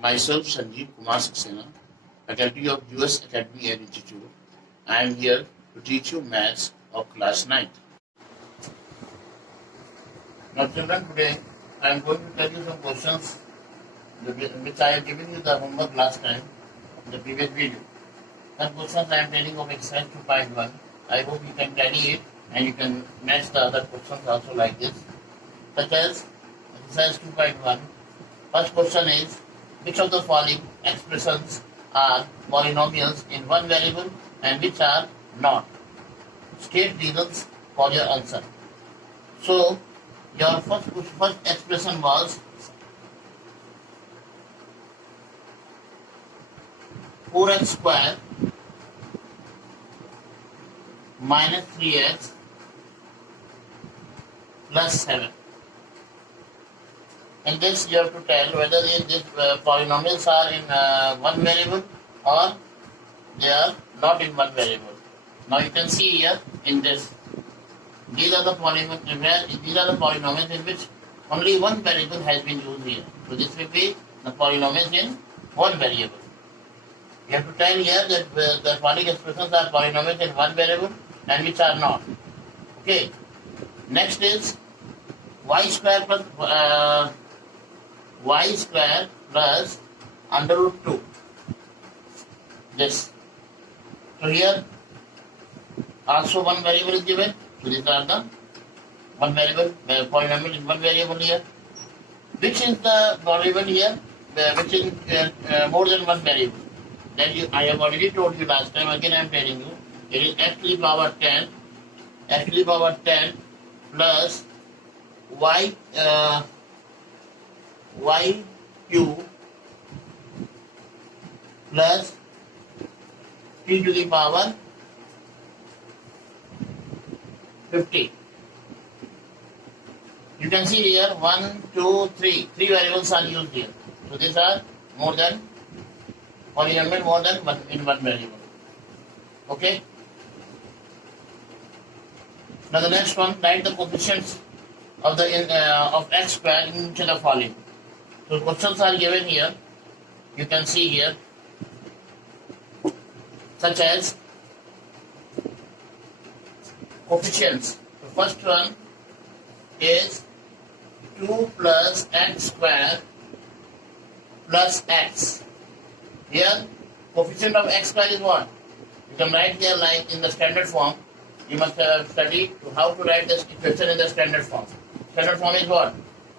Myself, Sanjeev Kumar Saxena, faculty of US Academy and Institute. I am here to teach you maths of class 9th. Now, children, today I am going to tell you some questions which I have given you the homework last time in the previous video. Some questions I am telling of exercise 2.1. I hope you can carry it and you can match the other questions also like this. Such as exercise 2.1. First question is, which of the following expressions are polynomials in one variable and which are not? State reasons for your answer. So, your first expression was 4x square minus 3x plus 7. In this, you have to tell whether these polynomials are in one variable or they are not in one variable. Now you can see here in this, these are the polynomials in which only one variable has been used here. So this will be the polynomials in one variable. You have to tell here that the following expressions are polynomials in one variable and which are not. Okay. Next is y square plus under root 2. This. So here also one variable is given. So these are the one variable, polynomial in one variable here. Which is the variable here which is more than one variable? Then I have already told you last time, again I am telling you, it is x to the power 10 plus y cube plus t to the power 50. You can see here 1, 2, 3. 3 variables are used here. So these are more than polynomial more than one in one variable. Okay. Now the next one, write the coefficients of x square in each of the following. So questions are given here. You can see here, such as coefficients. The first one is 2 plus x square plus x. Here, coefficient of x square is what? You can write here like in the standard form. You must have studied how to write this equation in the standard form. Standard form is what?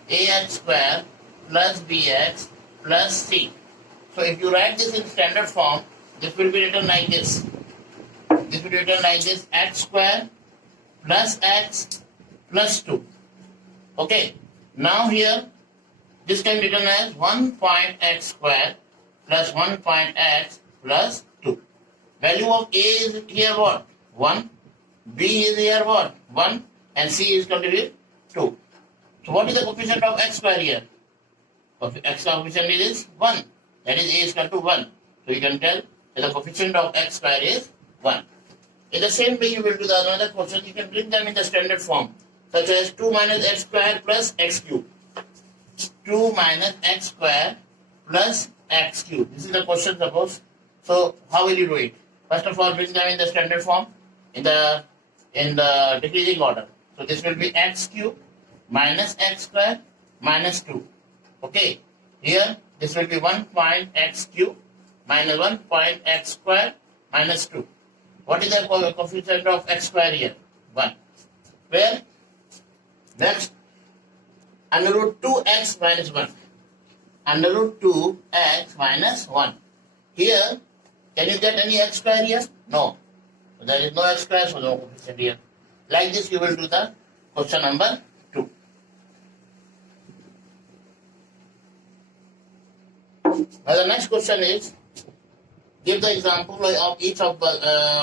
Ax square plus bx plus c. So if you write this in standard form, this will be written like this. This will be written like this: x square plus x plus 2. Okay. Now here, this can be written as 1.x square plus 1.x plus 2. Value of a is here what? 1. B is here what? 1. And C is going to be 2. So what is the coefficient of x square here? X coefficient is 1. That is a is equal to 1. So you can tell that the coefficient of x square is 1. In the same way you will do the another question. You can bring them in the standard form. Such as 2 minus x square plus x cube. 2 minus x square plus x cube. This is the question suppose. So how will you do it? First of all, bring them in the standard form in the decreasing order. So this will be x cube minus x square minus 2. Okay. Here this will be 1.x cube minus 1.x square minus 2. What is the coefficient of x square here? 1. Where? Next, under root 2x minus 1. Under root 2x minus 1. Here, can you get any x square here? No. So there is no x square, so no coefficient here. Like this, you will do the question number 2. Now the next question is, give the example of each of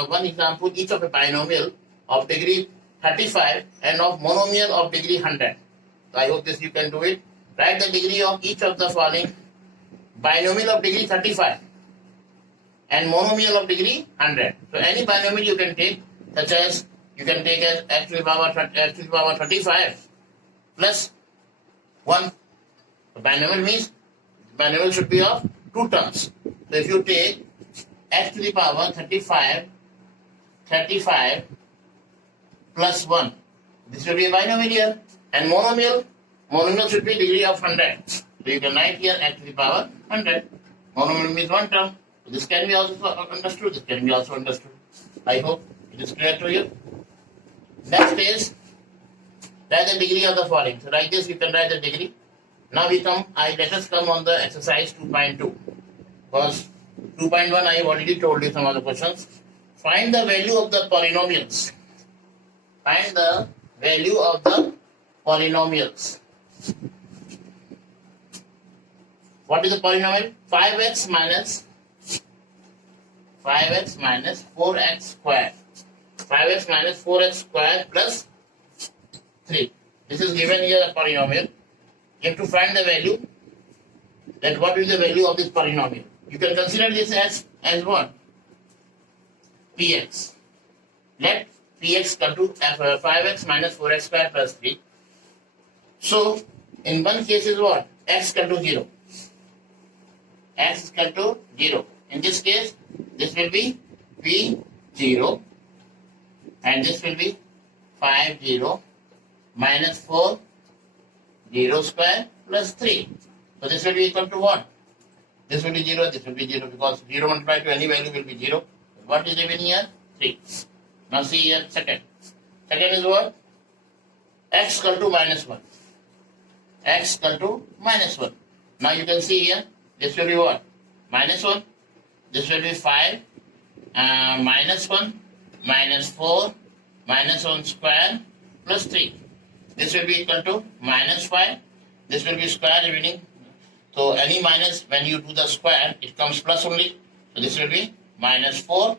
one example, each of a binomial of degree 35 and of monomial of degree 100. So I hope this you can do it. Write the degree of each of the following: binomial of degree 35 and monomial of degree 100. So any binomial you can take, such as you can take as x to the power 35 plus 1. So binomial means polynomial should be of two terms. So if you take x to the power 35 plus 1, this will be a binomial here. And monomial should be degree of 100. So you can write here x to the power 100. Monomial means one term. So this can be also understood. This can be also understood. I hope it is clear to you. Next is write the degree of the following. So like this you can write the degree. Now let us come on the exercise 2.2. Because 2.1 I have already told you some of the questions. Find the value of the polynomials. Find the value of the polynomials. What is the polynomial? 5x minus 4x squared. 5x minus 4x squared plus 3. This is given here a polynomial. You have to find the value. That what is the value of this polynomial? You can consider this as what? Px. Let Px come to 5x minus 4x squared plus 3. So, in one case is what? X come to 0. X is equal to 0. In this case, this will be P0 and this will be 50 minus 4 0 square plus 3. So this will be equal to what? This will be 0, this will be 0 because 0 multiplied to any value will be 0. What is given here? 3. Now see here second. Second is what? X equal to minus 1. X equal to minus 1. Now you can see here, this will be what? Minus 1. This will be 5 minus 1 minus 4 minus 1 square plus 3. This will be equal to minus 5. This will be square remaining. So any minus, when you do the square, it comes plus only. So this will be minus 4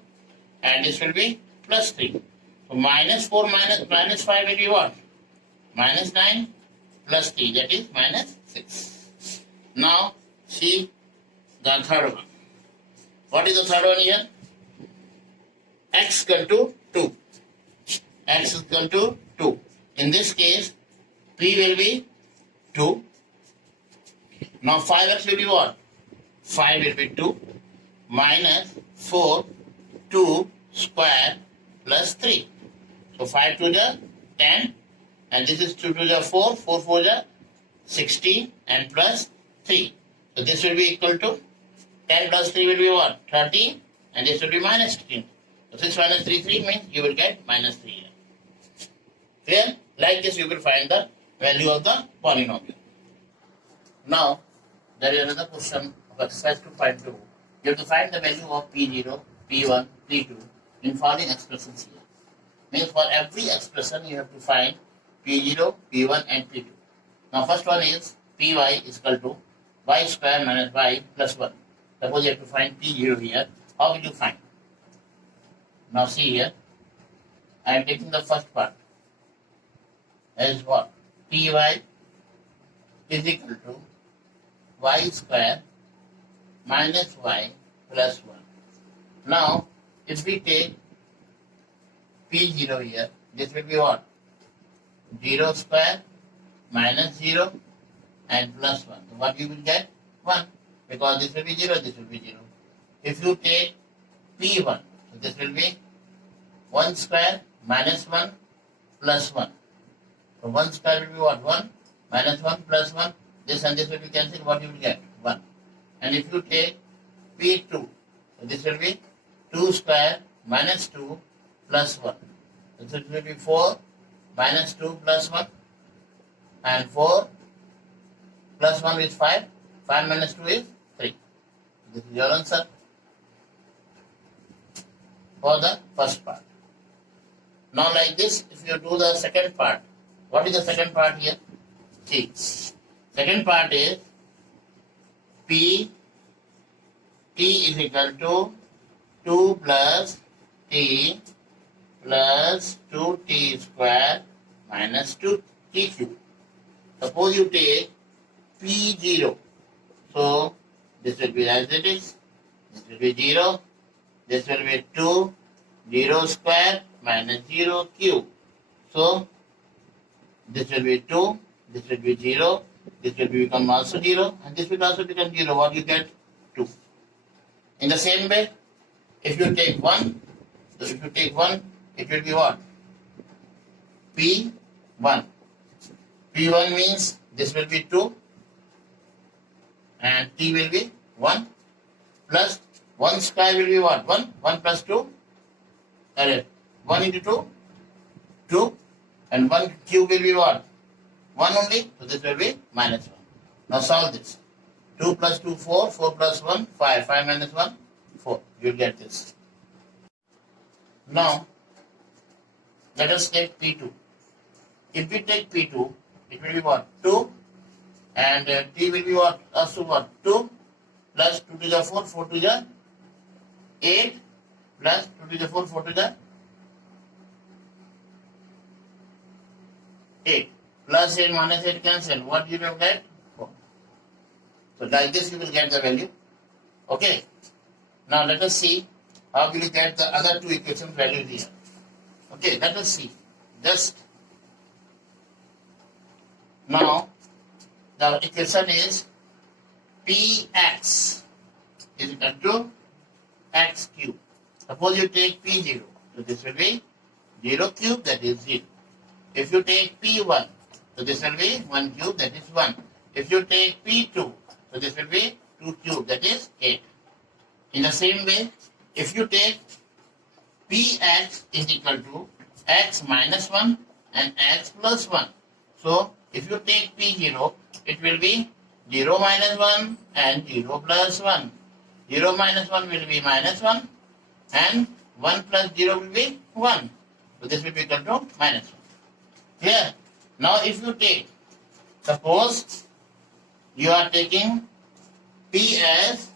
and this will be plus 3. So minus 4 minus 5 will be what? Minus 9 plus 3, that is minus 6. Now see the third one. What is the third one here? X equal to 2. X is equal to 2. In this case, P will be 2. Now 5x will be what? 5 will be 2 minus 4, 2 square plus 3. So 5 to the 10 and this is 2 to the 4, 4 4 the 16 and plus 3. So this will be equal to 10 plus 3 will be what? 13 and this will be minus 16. So 6 minus 3 means you will get minus 3 here. Clear? Like this you will find the value of the polynomial. Now there is another question of exercise 2.2. You have to find the value of P0, P1, P2 in following expressions here. Means for every expression you have to find P0, P1 and P2. Now first one is Py is equal to y square minus y plus 1. Suppose you have to find P0 here. How will you find? Now see here. I am taking the first part. As what? Py is equal to y square minus y plus 1. Now, if we take P0 here, this will be what? 0 square minus 0 and plus 1. So what you will get? 1. Because this will be 0, this will be 0. If you take P1, so this will be 1 square minus 1 plus 1. So 1 square will be what? 1 minus 1 plus 1. This and this will be cancelled. What you will get? 1. And if you take P2, so this will be 2 square minus 2 plus 1. So this will be 4 minus 2 plus 1. And 4 plus 1 is 5. 5 minus 2 is 3. This is your answer for the first part. Now like this, if you do the second part, what is the second part here? See, second part is P t is equal to 2 plus t plus 2t square minus 2t cube. Suppose you take P0. So this will be as it is. This will be 0. This will be 2 0 square minus 0 cube. So this will be 2, this will be 0, This will become also 0 and this will also become 0. What you get? 2. In the same way, if you take 1, so if you take 1, it will be what? P1. P1 means this will be 2 and T will be 1 plus 1 square will be what? 1. 1 plus 2. 1 into 2. 2 and 1 cube will be what? 1 only. So this will be minus 1. Now solve this. 2 plus 2, 4. 4 plus 1, 5. 5 minus 1, 4. You will get this. Now, let us take P2. If we take P2, it will be what? 2 and T will be what? Also what? 2 plus 2 to the 4, 4 to the 8 plus 2 to the 4, 4 to the 8. Plus 8 minus 8 cancel. What you will get? 4. So like this you will get the value. Okay. Now let us see how will you get the other two equations values here. Okay, let us see. Just now the equation is Px is equal to x cube. Suppose you take P0, so this will be 0 cube, that is 0. If you take P1, so this will be 1 cube, that is 1. If you take P2, so this will be 2 cube, that is 8. In the same way, if you take Px is equal to x minus 1 and x plus 1. So, if you take P0, it will be 0 minus 1 and 0 plus 1. 0 minus 1 will be minus 1 and 1 plus 0 will be 1. So, this will be equal to minus 1. Clear? Now, if you take, suppose you are taking P as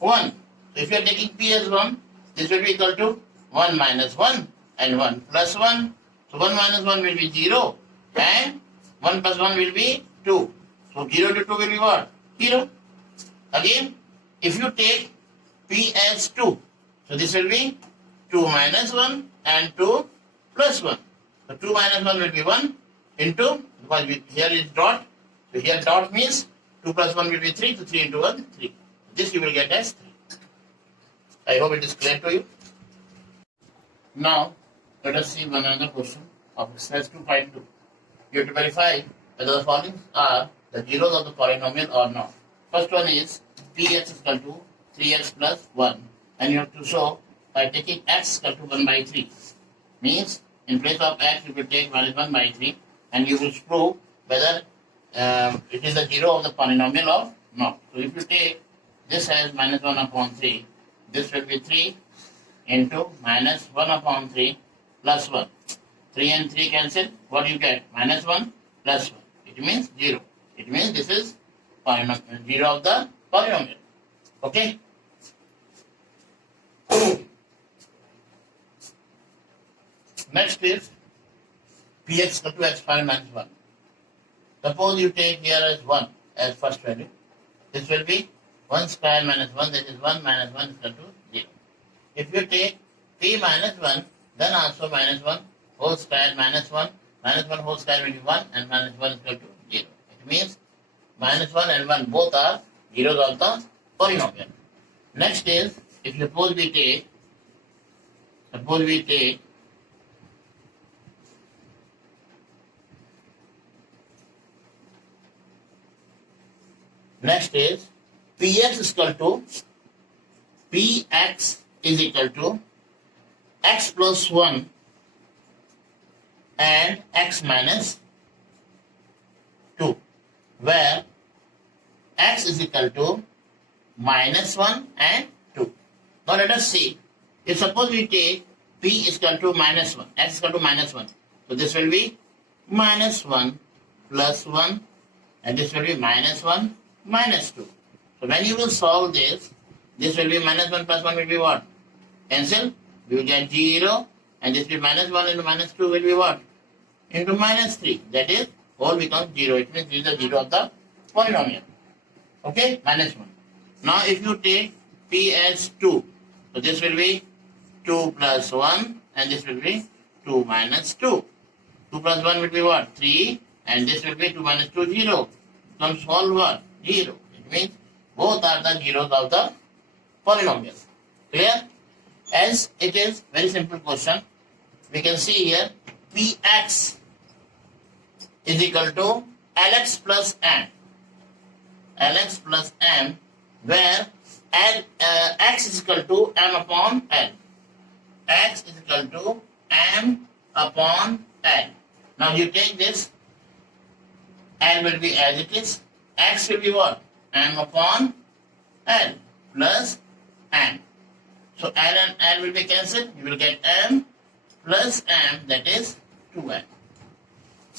1. If you are taking P as 1, this will be equal to 1 minus 1 and 1 plus 1. So 1 minus 1 will be 0 and 1 plus 1 will be 2. So 0 to 2 will be what? 0. Again, if you take P as 2, so this will be 2 minus 1 and 2 plus 1. So 2 minus 1 will be 1 into, because here is dot. So here dot means 2 plus 1 will be 3. So 3 into 1, 3. This you will get as 3. I hope it is clear to you. Now, let us see one another question of exercise 2.2. You have to verify whether the following are the zeros of the polynomial or not. First one is Px is equal to 3x plus 1. And you have to show by taking x equal to 1 by 3. Means, in place of x, you will take minus 1 by 3. And you will prove whether it is the zero of the polynomial or not. So, if you take this as minus 1 upon 3, this will be 3 into minus 1 upon 3 plus 1. 3 and 3 cancel. What you get? Minus 1 plus 1. It means 0. It means this is polynomial, 0 of the polynomial. Okay? Next is Px equal to x square minus 1. Suppose you take here as 1 as first value. This will be 1 square minus 1, that is 1 minus 1 is equal to 0. If you take P minus 1, then also minus 1 whole square minus 1 whole square will be 1 and minus 1 is equal to 0. It means minus 1 and 1 both are zeros of the polynomial. Next is, if suppose we take next is Px is equal to Px is equal to x plus 1 and x minus 2, where x is equal to minus 1 and 2. Now let us see, if suppose we take p is equal to minus 1, x is equal to minus 1, so this will be minus 1 plus 1 and this will be minus 1 minus 2. So when you will solve this, this will be minus 1 plus 1 will be what? Cancel. You will get 0 and this will be minus 1 into minus 2 will be what? Into minus 3. That is, whole becomes 0. It means this is the 0 of the polynomial. Okay? Minus 1. Now if you take p as 2, so this will be 2 plus 1 and this will be 2 minus 2. 2 plus 1 will be what? 3 and this will be 2 minus 2, 0. comes all what? 0. It means both are the zeros of the polynomial. Clear? As it is very simple question, we can see here Px is equal to Lx plus m. Lx plus m, where x is equal to m upon l. X is equal to m upon l. Now you take this, l will be as it is, x will be what? M upon l plus m. So l and l will be cancelled. You will get m plus m, that is 2m.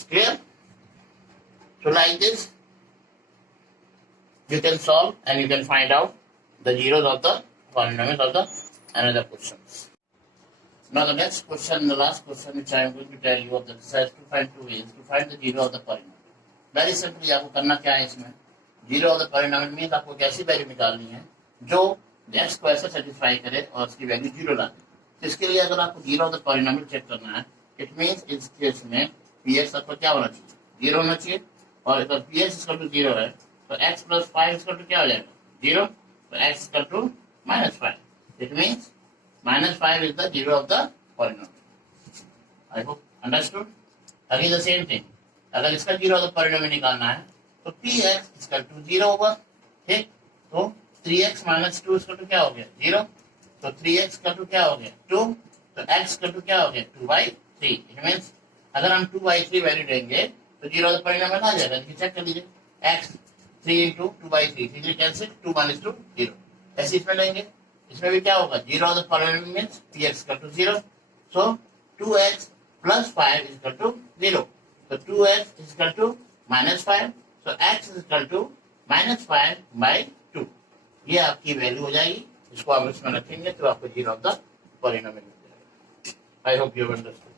Clear? So like this, you can solve and you can find out the zeros of the polynomials of the another questions. Now the next question, the last question which I am going to tell you of the exercise 2.2 is to find the zero of the polynomial. Very simply आपको करना क्या है इसमें, zero of the polynomial means आपको कैसी value निकालनी है जो एक्स को ऐसे सेटिस्फाई करे और उसकी वैल्यू जीरो ला दे. तो इसके लिए अगर आपको zero of the polynomial check करना है, इट मींस इस केस में पी एक्स आपको क्या होना चाहिए, जीरो होना चाहिए. और अगर P x equal to zero है तो एक्स प्लस 5 इक्वल टू क्या हो जाएगा, जीरो. तो x equal to -5. It means -5 is the zero of the polynomial. I hope understood. Again the same thing. अगर इसका जीरो ऑफ द पॉलिनोमियल निकालना है तो P x equal to zero होगा. ठीक, तो 3x माइनस 2 इक्वल टू क्या हो गया, जीरो. तो 3x इक्वल टू क्या हो गया, 2. तो x इक्वल टू क्या हो गया, 2/3. इट मींस अगर हम 2/3 वैल्यू देंगे तो जीरो ऑफ द पॉलिनोमियल आ जाएगा. देखिए चेक कर लीजिए, x 3 into 2/3, 3 कैंसिल, 2 minus 2 0. ऐसे इसमें लेंगे, इसमें भी क्या होगा, zero of the polynomial means px equal to 0. So 2x plus 5 is equal to 0. So 2x is equal to -5. So x is equal to -5/2. ये आपकी वैल्यू हो जाएगी. इसको आप इसमें रखेंगे तो आपको जीरो ऑफ द पॉलिनोमियल मिल जाएगा. I hope you understand.